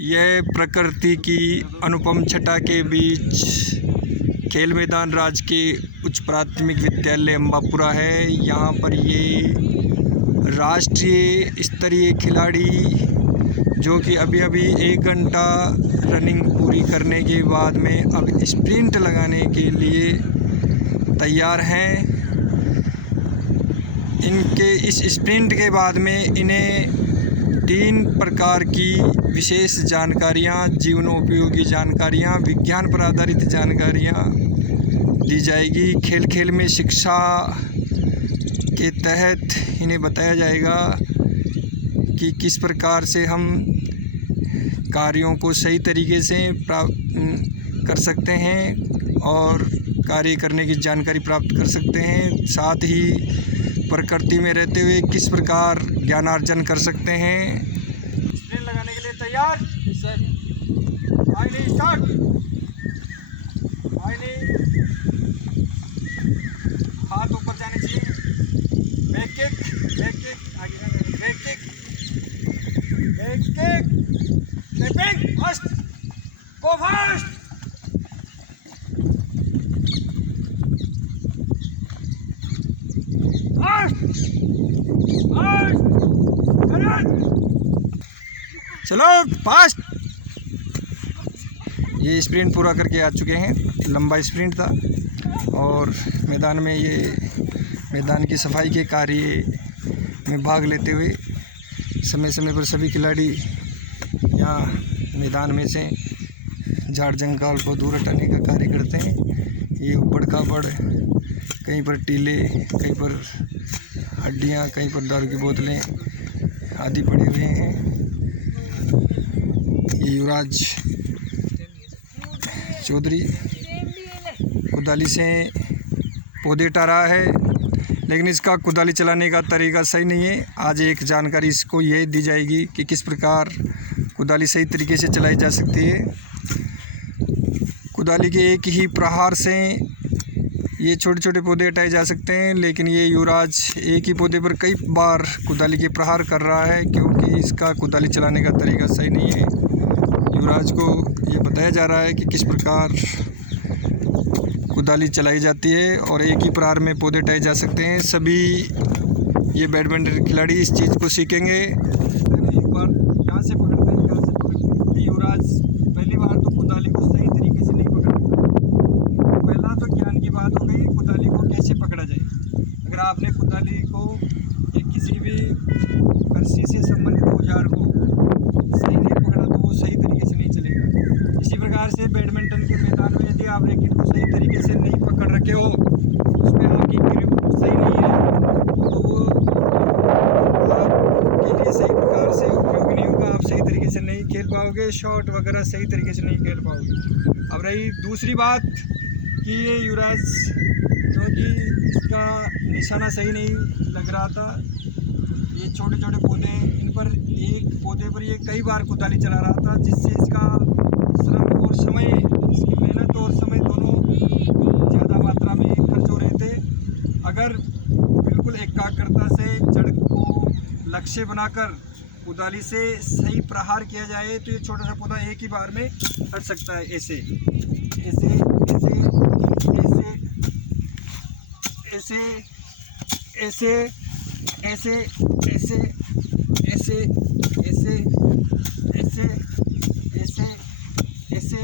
यह प्रकृति की अनुपम छटा के बीच खेल मैदान राजकीय उच्च प्राथमिक विद्यालय अम्बापुरा है। यहाँ पर ये राष्ट्रीय स्तरीय खिलाड़ी जो कि अभी 1 घंटा रनिंग पूरी करने के बाद में अब स्प्रिंट लगाने के लिए तैयार हैं। इनके इस स्प्रिंट के बाद में इन्हें 3 प्रकार की विशेष जानकारियाँ, जीवनोपयोगी जानकारियाँ, विज्ञान पर आधारित जानकारियाँ दी जाएगी। खेल खेल में शिक्षा के तहत इन्हें बताया जाएगा कि किस प्रकार से हम कार्यों को सही तरीके से कर सकते हैं और कार्य करने की जानकारी प्राप्त कर सकते हैं। साथ ही प्रकृति में रहते हुए किस प्रकार ज्ञानार्जन कर सकते हैं। स्प्रिंट लगाने के लिए तैयार सर। Finally start. फाइनली हाथ ऊपर जाने चाहिए। बैक किक आगे back kick stepping fast go fast. चलो फास्ट। ये स्प्रिंट पूरा करके आ चुके हैं। लंबा स्प्रिंट था और मैदान में ये मैदान की सफाई के कार्य में भाग लेते हुए समय समय पर सभी खिलाड़ी यहाँ मैदान में से झाड़ जंगल को दूर हटाने का कार्य करते हैं। ये ऊबड़ खाबड़, कहीं पर टीले, कहीं पर हड्डियाँ, कहीं पर दारू की बोतलें आदि पड़े हुए हैं। ये युवराज चौधरी कुदाली से पौधे हटा रहा है, लेकिन इसका कुदाली चलाने का तरीका सही नहीं है। आज एक जानकारी इसको ये दी जाएगी कि किस प्रकार कुदाली सही तरीके से चलाई जा सकती है। कुदाली के एक ही प्रहार से ये छोटे छोटे पौधे हटाए जा सकते हैं, लेकिन ये युवराज एक ही पौधे पर कई बार कुदाली के प्रहार कर रहा है क्योंकि इसका कुदाली चलाने का तरीका सही नहीं है। युवराज को ये बताया जा रहा है कि किस प्रकार कुदाली चलाई जाती है और एक ही प्रहार में पौधे हटाए जा सकते हैं। सभी ये बैडमिंटन खिलाड़ी इस चीज़ को सीखेंगे। एक बार यहाँ से पकड़ते हैं, यहाँ से पकड़ते हैं। युवराज पहली बार तो कुदाली को सही तरीके से नहीं पकड़ पाया। पहला तो ज्ञान की बात हो गई, कुदाली को कैसे पकड़ा जाए। अगर आपने कुदाली को या किसी भी कृषि से संबंधित औजार को सही नहीं पकड़ा तो वो सही तरीके से नहीं चलेगा। इसी प्रकार से बैडमिंटन के मैदान में यदि आप रैकेट को सही तरीके से नहीं पकड़ रखे हो, उसमें आपकी ग्रिप सही नहीं है, तो वो आपके लिए सही प्रकार से उपयोगी नहीं होगा। आप सही तरीके से नहीं खेल पाओगे, शॉट वगैरह सही तरीके से नहीं खेल पाओगे। अब रही दूसरी बात कि ये युवराज क्योंकि इसका निशाना सही नहीं लग रहा था, ये छोटे छोटे पौधे, इन पर एक पौधे पर ये कई बार कुदाली चला रहा था, जिससे इसका श्रम और समय, इसकी मेहनत और समय दोनों ज़्यादा मात्रा में खर्च हो रहे थे। अगर बिल्कुल एकाग्रता से जड़ को लक्ष्य बनाकर कुदाली से सही प्रहार किया जाए तो ये छोटा सा पौधा एक ही बार में हट सकता है। ऐसे ऐसे ऐसे ऐसे ऐसे ऐसे ऐसे ऐसे ऐसे ऐसे ऐसे ऐसे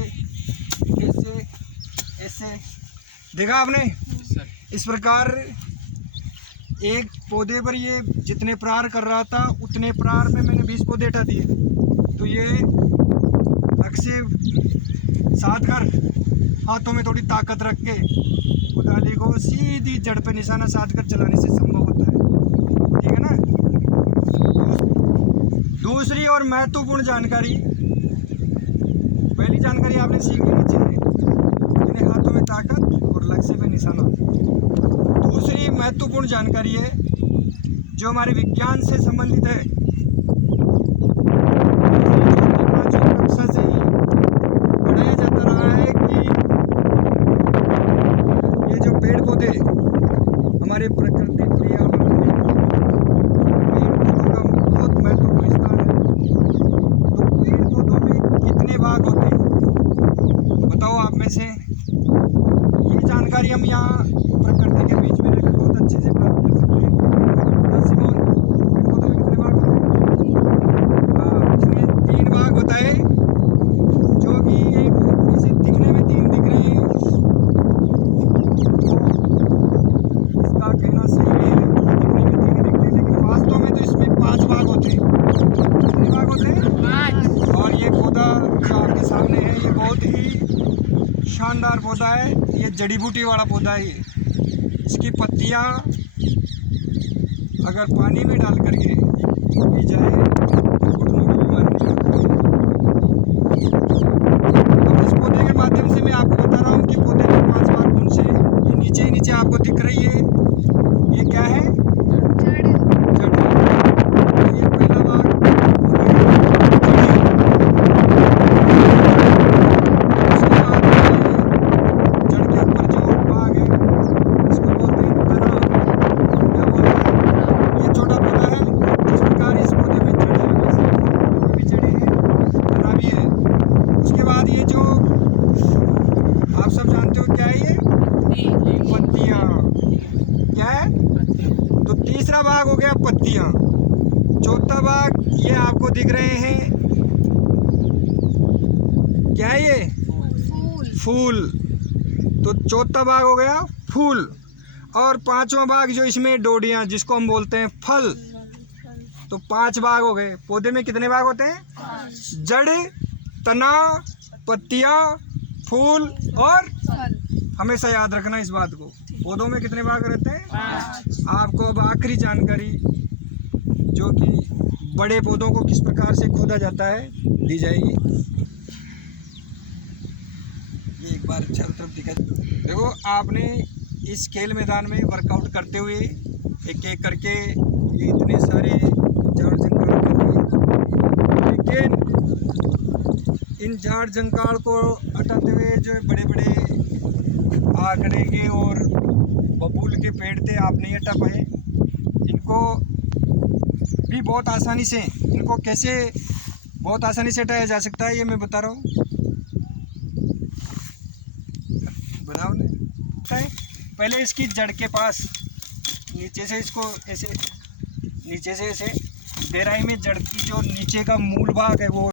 ऐसे ऐसे देखा आपने। इस प्रकार एक पौधे पर ये जितने प्रहार कर रहा था उतने प्रहार में मैंने 20 पौधे हटा दिए। तो ये लक्ष्य साध कर हाथों में थोड़ी ताकत रख के कुदाली को सीधी जड़ पे निशाना साध कर चलाने से संभव होता है। ठीक है ना। दूसरी और महत्वपूर्ण जानकारी, पहली जानकारी आपने सीख लेना चाहिए, इन्हें हाथों में ताकत और लक्ष्य पे निशाना। दूसरी महत्वपूर्ण जानकारी है जो हमारे विज्ञान से संबंधित है। कक्षा से ही पढ़ाया जाता रहा है कि ये जो पेड़ पौधे हमारे प्रकृति पर्यावरण में, पेड़ पौधों का बहुत महत्वपूर्ण स्थान है। तो पेड़ पौधों में कितने भाग होते हैं, बताओ आप में से। ये जानकारी हम यहाँ प्रकृति के बीच में रहकर बहुत अच्छे से प्राप्त कर सकते हैं। सिमोन, पेड़ पौधों में कितने भाग होते हैं? हाँ, इसमें 3 भाग होता है, जो कि एक इसे दिखने में 3 दिख रहे हैं। इसका कहना सही है, दिखने में 3 दिखते हैं, लेकिन वास्तव में तो इसमें 5 भाग होते हैं। कितने भाग होते हैं? 5। और ये पौधा जो आपके सामने है, ये बहुत ही शानदार पौधा है। ये जड़ी बूटी वाला पौधा है। इसकी पत्तियाँ अगर पानी में डाल करके पी जाए तो घुटनों की बीमारी नहीं होती है। अब इस पौधे के माध्यम से मैं आपको बता रहा हूँ कि पौधे में 5 भाग कौन से हैं। ये नीचे ही नीचे आपको दिख रही है, ये क्या है? जड़। ये पहला भाग आप सब जानते हो क्या है ये? पत्तियाँ। क्या है? तो तीसरा भाग हो गया पत्तियाँ। चौथा भाग ये आपको दिख रहे हैं, क्या है ये? फूल। तो चौथा भाग हो गया फूल। और 5वां भाग जो इसमें डोडियाँ, जिसको हम बोलते हैं फल। तो 5 भाग हो गए। पौधे में कितने भाग होते हैं? 5। जड़, तना, पत्तियाँ, फूल और फल। हमेशा याद रखना इस बात को। पौधों में कितने भाग रहते हैं? 5। आपको अब आखिरी जानकारी, जो कि बड़े पौधों को किस प्रकार से खोदा जाता है, दी जाएगी। ये एक बार चारों तरफ दिखा। देखो, आपने इस खेल मैदान में वर्कआउट करते हुए एक एक करके ये इतने सारे झाड़ जंगल कर दिए, लेकिन इन झाड़ जंकाल को हटाते हुए जो बड़े बड़े आकड़े के और बबूल के पेड़ थे, आप नहीं हटा पाए। इनको भी बहुत आसानी से, इनको कैसे बहुत आसानी से हटाया जा सकता है, ये मैं बता रहा हूँ। बनाओ ने पहले इसकी जड़ के पास नीचे से इसको ऐसे, नीचे से ऐसे गहराई में जड़ की जो नीचे का मूल भाग है वो